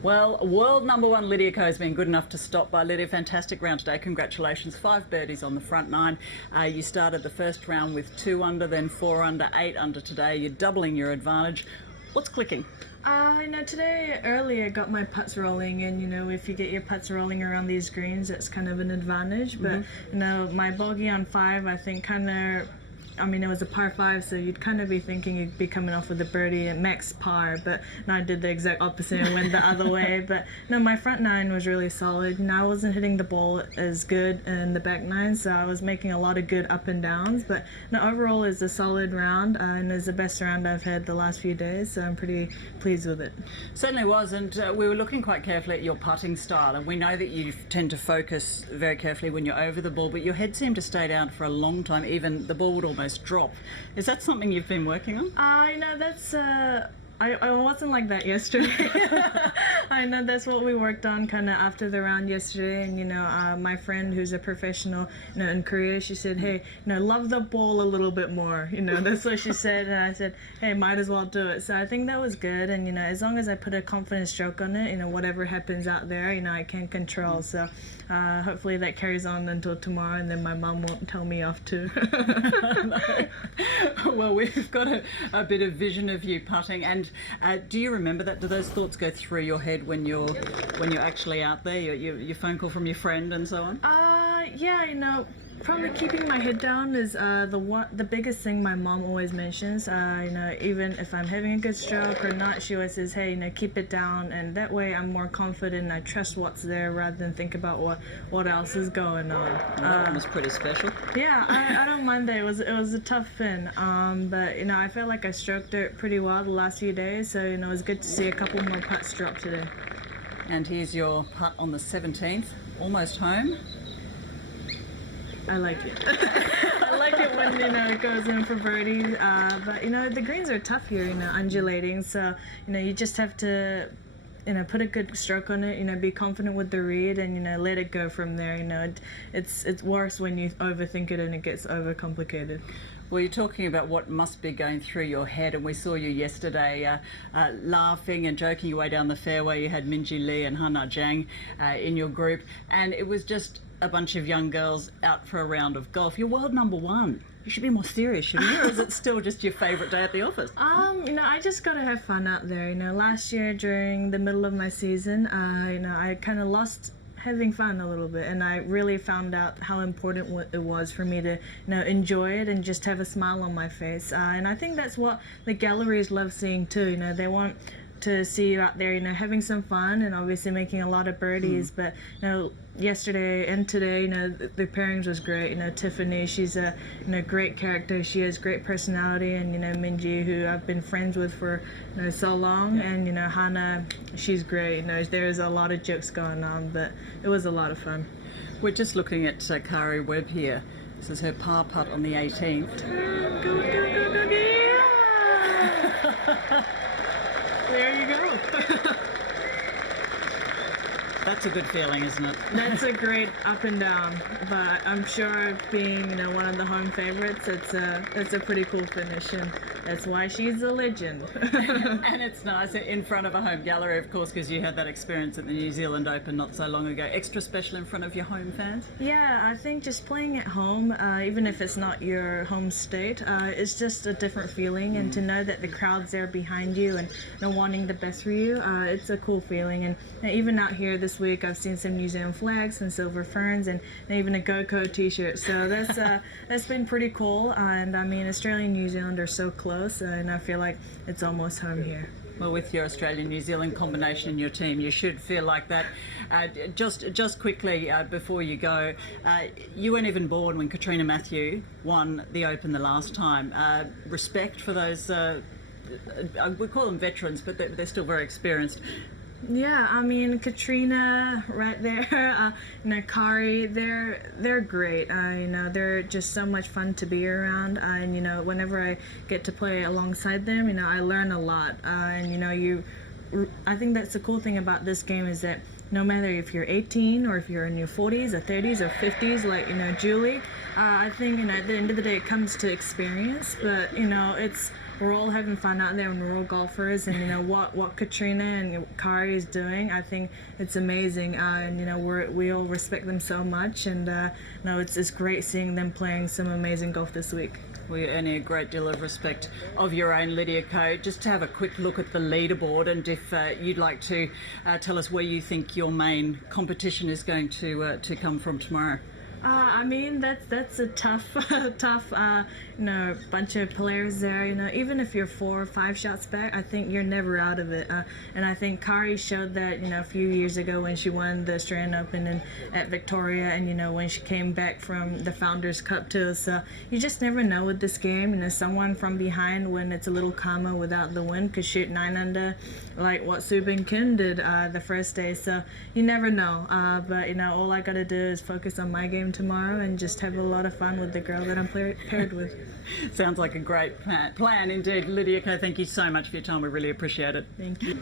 Well, world number one Lydia Ko has been good enough to stop by. Lydia, fantastic round today. Congratulations. 5 birdies on the front nine. You started the first round with 2 under, then 4 under, 8 under today. You're doubling your advantage. What's clicking? Today early I got my putts rolling, and if you get your putts rolling around these greens, that's kind of an advantage. But my bogey on 5, I think it was a par 5, so you'd kind of be thinking you'd be coming off with a birdie at max par, but no, I did the exact opposite and went the other way. But no, my front 9 was really solid, and I wasn't hitting the ball as good in the back 9, so I was making a lot of good up and downs. But no, overall it's a solid round, and it's the best round I've had the last few days, so I'm pretty pleased with it. Certainly was, and we were looking quite carefully at your putting style, and we know that you tend to focus very carefully when you're over the ball, but your head seemed to stay down for a long time. Even the ball would almost drop. Is that something you've been working on? That's I wasn't like that yesterday. I know that's what we worked on kind of after the round yesterday, and my friend who's a professional in Korea, she said, hey, love the ball a little bit more, that's what she said, and I said, hey, might as well do it. So I think that was good, and as long as I put a confident stroke on it, whatever happens out there, I can control. So hopefully that carries on until tomorrow, and then my mum won't tell me off too. No. Well, we've got a bit of vision of you putting, and do you remember that? Do those thoughts go through your head when you're actually out there? Your phone call from your friend and so on? Yeah, probably keeping my head down is the biggest thing my mom always mentions. Even if I'm having a good stroke or not, she always says, hey, keep it down, and that way I'm more confident. I trust what's there rather than think about what else is going on. That one was pretty special. Yeah, I don't mind that. It was a tough pin, but I felt like I stroked it pretty well the last few days, so it was good to see a couple more putts drop today. And here's your putt on the 17th, almost home. I like it. I like it when it goes in for birdies. But the greens are tough here. Undulating. So you just have to put a good stroke on it. Be confident with the read, and let it go from there. It's worse when you overthink it and it gets overcomplicated. Well, you're talking about what must be going through your head, and we saw you yesterday laughing and joking your way down the fairway. You had Minji Lee and Hana Zhang in your group, and it was just a bunch of young girls out for a round of golf. You're world number one. You should be more serious, shouldn't you? Or is it still just your favourite day at the office? I just got to have fun out there. Last year during the middle of my season, I kind of lost having fun a little bit, and I really found out how important it was for me to enjoy it and just have a smile on my face. And I think that's what the galleries love seeing too. They want to see you out there, having some fun and obviously making a lot of birdies. But yesterday and today, the pairings was great. Tiffany, she's a great character. She has great personality, and Minji, who I've been friends with for so long, and Hana, she's great. There's a lot of jokes going on, but it was a lot of fun. We're just looking at Kari Webb here. This is her par putt on the 18th. Go, yeah! There you go. That's a good feeling, isn't it? That's a great up and down, but I'm sure being one of the home favorites, it's a pretty cool finish, and that's why she's a legend. And it's nice in front of a home gallery, of course, because you had that experience at the New Zealand Open not so long ago. Extra special in front of your home fans? Yeah, I think just playing at home, even if it's not your home state, it's just a different feeling, and to know that the crowd's there behind you and wanting the best for you, it's a cool feeling. And even out here this week, I've seen some New Zealand flags and silver ferns, and even a GoCo t-shirt, so that's been pretty cool. And Australia and New Zealand are so close, and I feel like it's almost home here. Well, with your Australian-New Zealand combination in your team, you should feel like that. Just quickly before you go, you weren't even born when Katrina Matthew won the Open the last time. Respect for those, we call them veterans, but they're still very experienced. Yeah, Katrina right there, Kari, they're great. They're just so much fun to be around, and whenever I get to play alongside them, I learn a lot. I think that's the cool thing about this game is that no matter if you're 18 or if you're in your 40s or 30s or 50s, like Julie, I think at the end of the day it comes to experience, but it's we're all having fun out there and we're all golfers, and what Katrina and Kari is doing, I think it's amazing, and we all respect them so much, and it's great seeing them playing some amazing golf this week. We're earning a great deal of respect of your own, Lydia Ko. Just to have a quick look at the leaderboard, and if you'd like to tell us where you think your main competition is going to come from tomorrow. I mean, that's a tough bunch of players there. Even if you're 4 or 5 shots back, I think you're never out of it. And I think Kari showed that, a few years ago when she won the Australian Open at Victoria, and when she came back from the Founders Cup too. So you just never know with this game. Someone from behind, when it's a little calmer without the wind, could shoot 9 under, like what Subin Kim did the first day. So you never know. But all I gotta do is focus on my game tomorrow and just have a lot of fun with the girl that I'm paired with. Sounds like a great plan indeed. Lydia Ko, thank you so much for your time. We really appreciate it. Thank you.